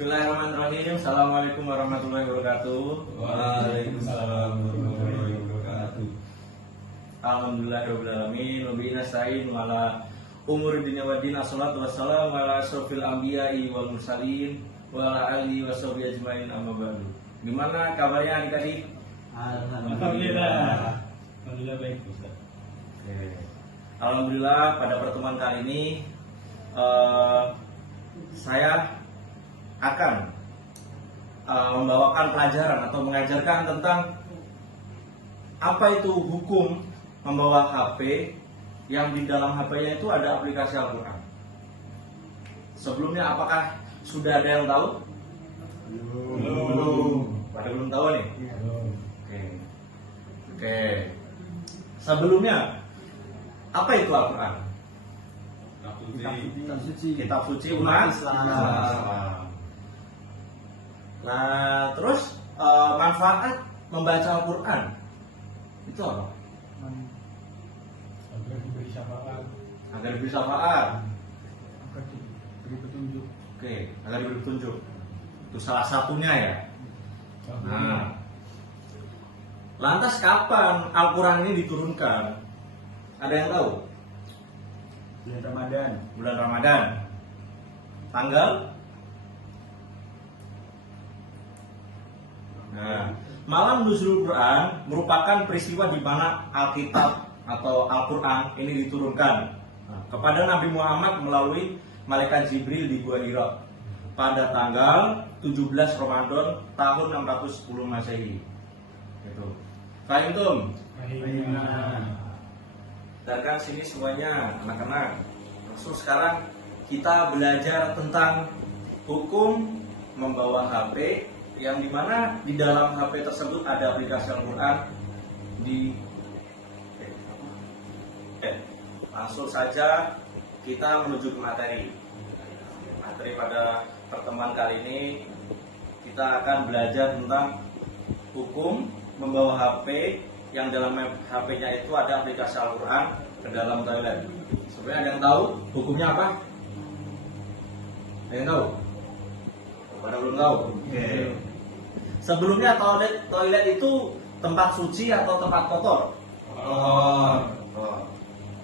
Bismillahirrahmanirrahim. Assalamualaikum warahmatullahi wabarakatuh. Waalaikumsalam warahmatullahi wabarakatuh. Alhamdulillahirabbil alamin. Wa bihi nasta'in ala umuri dunya waddin. Assalatu wassalamu ala asyrofil anbiya'i wal mursalin wa ala alihi washabihi ajmain, amma ba'du. Gimana kabarnya adik-adik? Alhamdulillah. Alhamdulillah baik, Ustaz. Oke. Alhamdulillah pada pertemuan kali ini saya akan membawakan pelajaran atau mengajarkan tentang apa itu hukum membawa HP yang di dalam HP-nya itu ada aplikasi Al-Quran. Sebelumnya apakah sudah ada yang tahu? Belum. Pada belum tahu nih? Belum. Oke. Sebelumnya apa itu Al-Quran? Kitab suci umat Islam. Nah, terus manfaat membaca Al-Quran itu apa? Agar diberi syafaat. Agar diberi syafaat. Agar diberi petunjuk. Oke, agar diberi petunjuk. Itu salah satunya ya. Nah, lantas kapan Al-Quran ini diturunkan? Ada yang tahu? Bulan Ramadan. Bulan Ramadan. Tanggal? Nah, malam nuzul Quran merupakan peristiwa di mana Alkitab atau Al-Quran ini diturunkan kepada Nabi Muhammad melalui malaikat Jibril di Gua Hira pada tanggal 17 Ramadan tahun 610 Masehi. Itu. Fahim tum? Dengarkan sini semuanya anak-anak. Langsung sekarang kita belajar tentang hukum membawa HP yang dimana di dalam HP tersebut ada aplikasi Al-Quran di langsung saja kita menuju ke materi pada pertemuan kali ini. Kita akan belajar tentang hukum membawa HP yang dalam HP-nya itu ada aplikasi Al-Quran ke dalam toilet. Sebenarnya ada yang tahu hukumnya apa? Ada yang tahu? Pada belum tahu? Oke. Sebelumnya toilet itu tempat suci atau tempat kotor?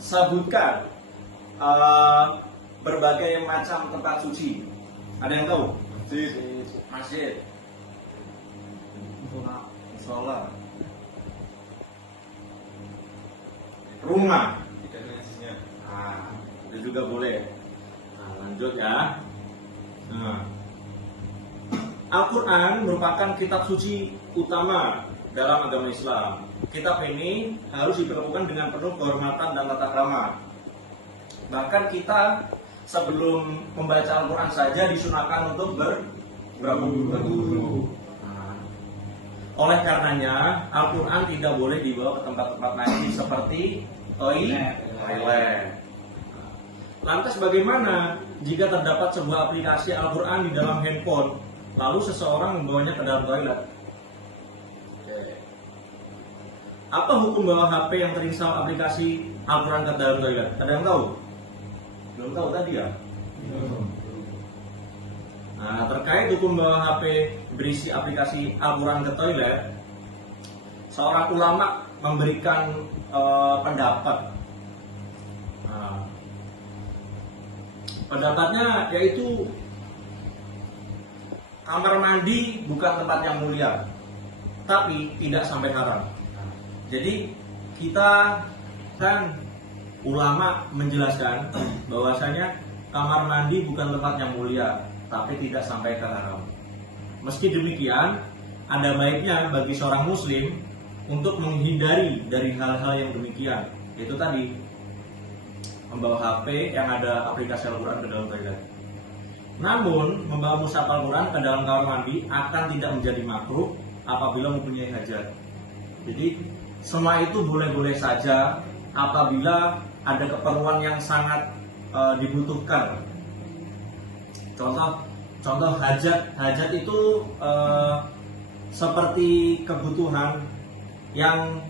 Sebutkan berbagai macam tempat suci. Ada yang tahu? Masjid. Musola. Rumah. Nah, itu juga boleh. Nah, lanjut ya. Nah, Al-Quran merupakan kitab suci utama dalam agama Islam. Kitab ini harus diperlakukan dengan penuh kehormatan dan tata krama. Bahkan kita sebelum membaca Al-Quran saja disunahkan untuk berwudu. Nah, oleh karenanya Al-Quran tidak boleh dibawa ke tempat-tempat najis seperti toilet. Lantas bagaimana jika terdapat sebuah aplikasi Al-Quran di dalam handphone, lalu seseorang membawanya ke dalam toilet? Apa hukum bawa HP yang terinstall aplikasi Al-Quran ke dalam toilet? Ada yang tahu? Belum tahu tadi ya? Nah, terkait hukum bawa HP berisi aplikasi Al-Quran ke toilet, seorang ulama memberikan pendapat. Nah, pendapatnya yaitu kamar mandi bukan tempat yang mulia, tapi tidak sampai haram. Jadi kita kan ulama menjelaskan bahwasanya kamar mandi bukan tempat yang mulia, tapi tidak sampai ke haram. Meski demikian, ada baiknya bagi seorang muslim untuk menghindari dari hal-hal yang demikian. Itu tadi membawa HP yang ada aplikasi Al-Quran ke dalam toilet. Namun, membawa mushaf Al-Quran ke dalam kamar mandi akan tidak menjadi makruh apabila mempunyai hajat. Jadi, semua itu boleh-boleh saja apabila ada keperluan yang sangat dibutuhkan. Contoh hajat itu seperti kebutuhan yang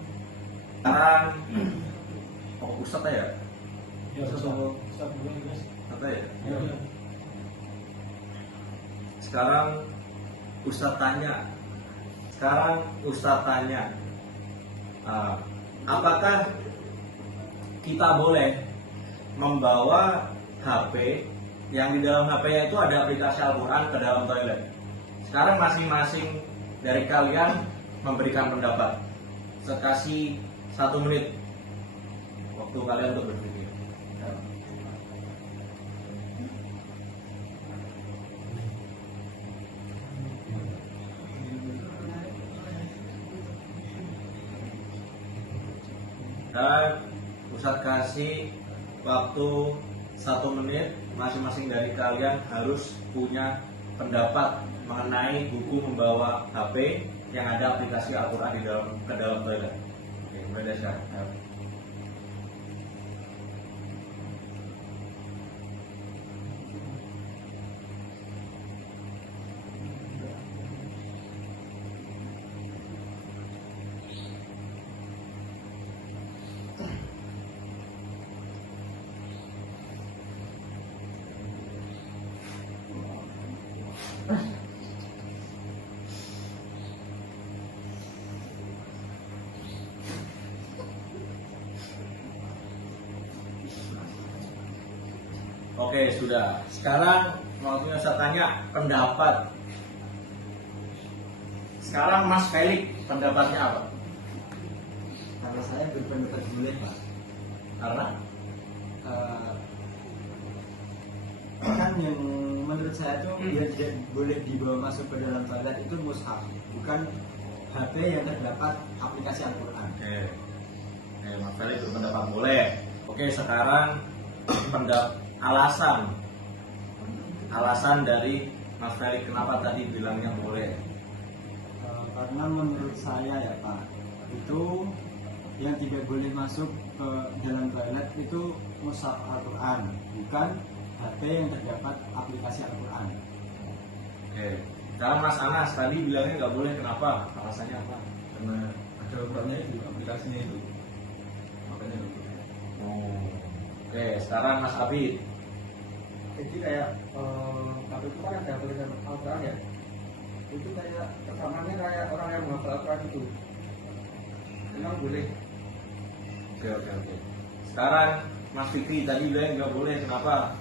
Ustadz ya? Ustadz ya? sekarang Ustadz tanya. Apakah kita boleh membawa HP yang di dalam HP-nya itu ada aplikasi Al-Quran ke dalam toilet? Sekarang masing-masing dari kalian memberikan pendapat. Sekasih 1 menit waktu kalian untuk berpikir. Dan Ustadz kasih waktu 1 menit. Masing-masing dari kalian harus punya pendapat mengenai buku membawa HP yang ada aplikasi Al-Quran ke dalam toilet. Oke, mulai dari siapa? Oke, sudah. Sekarang waktunya saya tanya pendapat. Sekarang Mas Felix, pendapatnya apa? Kalau saya berpendapat boleh, Pak. Karena Kan yang menurut saya tuh dia tidak boleh dibawa masuk ke dalam toilet itu mushaf, bukan HP yang terdapat aplikasi Al-Quran. Oke. Mas Felix berpendapat boleh. Oke, sekarang alasan dari Mas Felix kenapa tadi bilangnya boleh. Karena menurut saya ya Pak, itu yang tidak boleh masuk ke dalam toilet itu mushaf Al-Quran, bukan HP yang terdapat aplikasi Al-Quran. Oke. Sekarang Mas Anas tadi bilangnya nggak boleh, kenapa? Alasannya apa? Karena ada Al-Qurannya itu, aplikasinya itu. Makanya itu. Oh. Oke, sekarang Mas Abid. Jadi kayak kalau itu kan ada tulisan Al-Quran ya, itu kayak kesamaannya kayak orang yang menghafal Al-Quran itu memang boleh. Oke. Sekarang Mas Fikri tadi bilang nggak boleh, kenapa?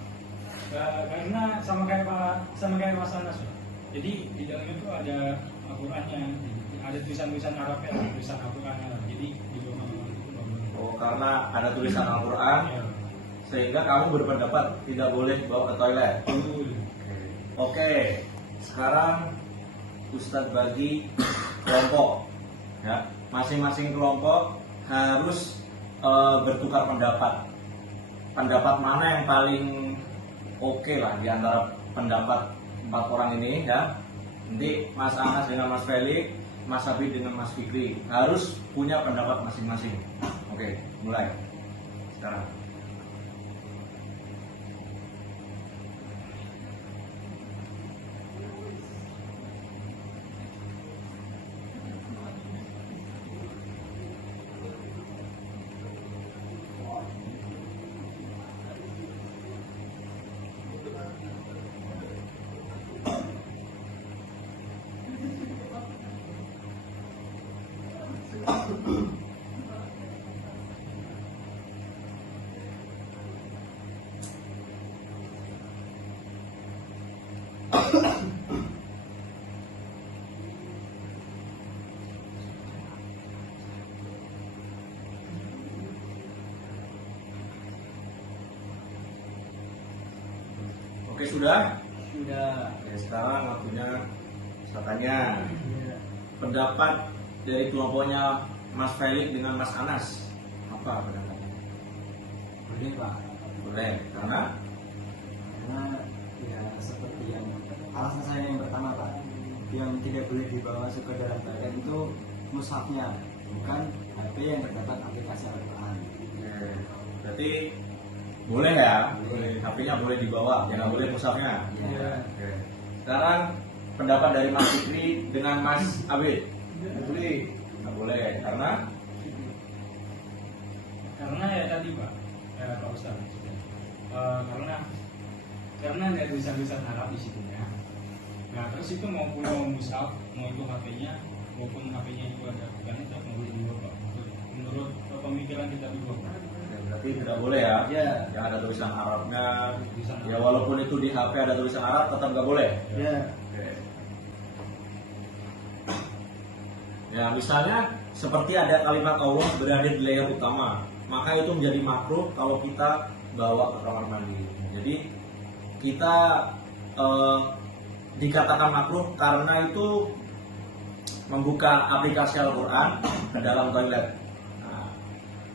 Karena sama kayak Mas Anas, Pak. Jadi di dalam itu ada Al-Qurannya, ada tulisan-tulisan Arabnya, tulisan Al-Qurannya. Jadi di bawah itu nggak boleh. Oh, karena ada tulisan Al-Quran, Ya, sehingga kamu berpendapat tidak boleh bawa ke toilet. betul. Oke, sekarang Ustadz bagi kelompok, ya, masing-masing kelompok harus bertukar pendapat. Pendapat mana yang paling oke lah di antara pendapat 4 orang ini, ya. Nanti Mas Anas dengan Mas Felix, Mas Habib dengan Mas Fikri harus punya pendapat masing-masing. Oke, mulai sekarang. Oke, sudah? Sudah. Oke, sekarang waktunya saya tanya Ya. pendapat dari kelompoknya Mas Felix dengan Mas Anas. Apa pendapatnya? Boleh Pak. Boleh, karena Karena ya seperti yang alasan saya yang pertama Pak, yang tidak boleh dibawa masuk ke dalam toilet itu mushafnya, bukan HP yang terdapat aplikasi Al-Quran. berarti boleh ya? Boleh. HP-nya boleh dibawa, ya nggak boleh mushafnya. Ya. Oke. Sekarang pendapat dari Mas Fikri dengan Mas Abid. Boleh. Nggak boleh, karena Ya tadi Pak, Pak Ustaz. Karena ada tulisan-tulisan Arab di situ ya. Nah terus itu mau punya mushaf, mau itu HP-nya, maupun HP-nya itu ada bukan itu nggak boleh dibawa Pak. Menurut pemikiran kita dulu Pak. Ya, berarti tidak boleh ya. Ya. Yang ada tulisan Arabnya. Tulisan Ya Arab. walaupun itu di HP ada tulisan Arab tetap nggak boleh. Ya. Oke. Ya misalnya seperti ada kalimat Allah berada di layer utama, maka itu menjadi makruh kalau kita bawa ke kamar mandi. Jadi kita dikatakan makruh karena itu membuka aplikasi Al-Quran ke dalam toilet.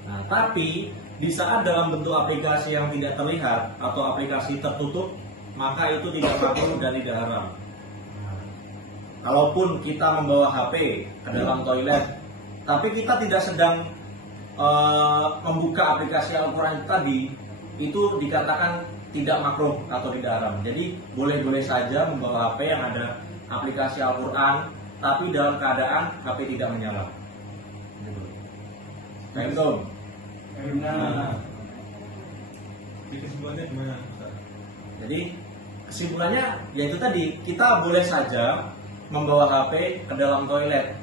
Nah, tapi di saat dalam bentuk aplikasi yang tidak terlihat atau aplikasi tertutup, maka itu tidak makruh dan tidak haram. Kalaupun kita membawa HP ke dalam toilet, tapi kita tidak sedang membuka aplikasi Al-Quran tadi, itu dikatakan tidak makruh atau tidak haram. Jadi boleh-boleh saja membawa HP yang ada aplikasi Al-Quran, tapi dalam keadaan HP tidak menyala. Baik dong. Nah, Jadi kesimpulannya gimana? Jadi kesimpulannya yaitu tadi, kita boleh saja membawa HP ke dalam toilet.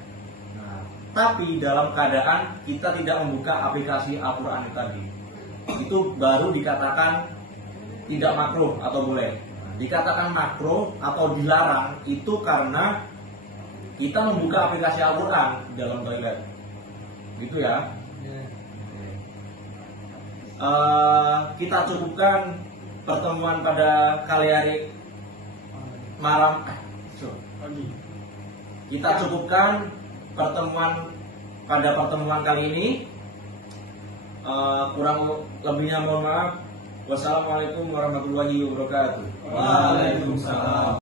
Nah, tapi dalam keadaan kita tidak membuka aplikasi Al-Quran tadi, itu baru dikatakan tidak makruh atau boleh. Nah, dikatakan makruh atau dilarang itu karena kita membuka aplikasi Al-Quran di dalam toilet. Gitu ya. Kita cukupkan pertemuan pada kali hari malam. Kita cukupkan pertemuan kali ini. Kurang lebihnya mohon maaf. Wassalamualaikum warahmatullahi wabarakatuh. Waalaikumsalam.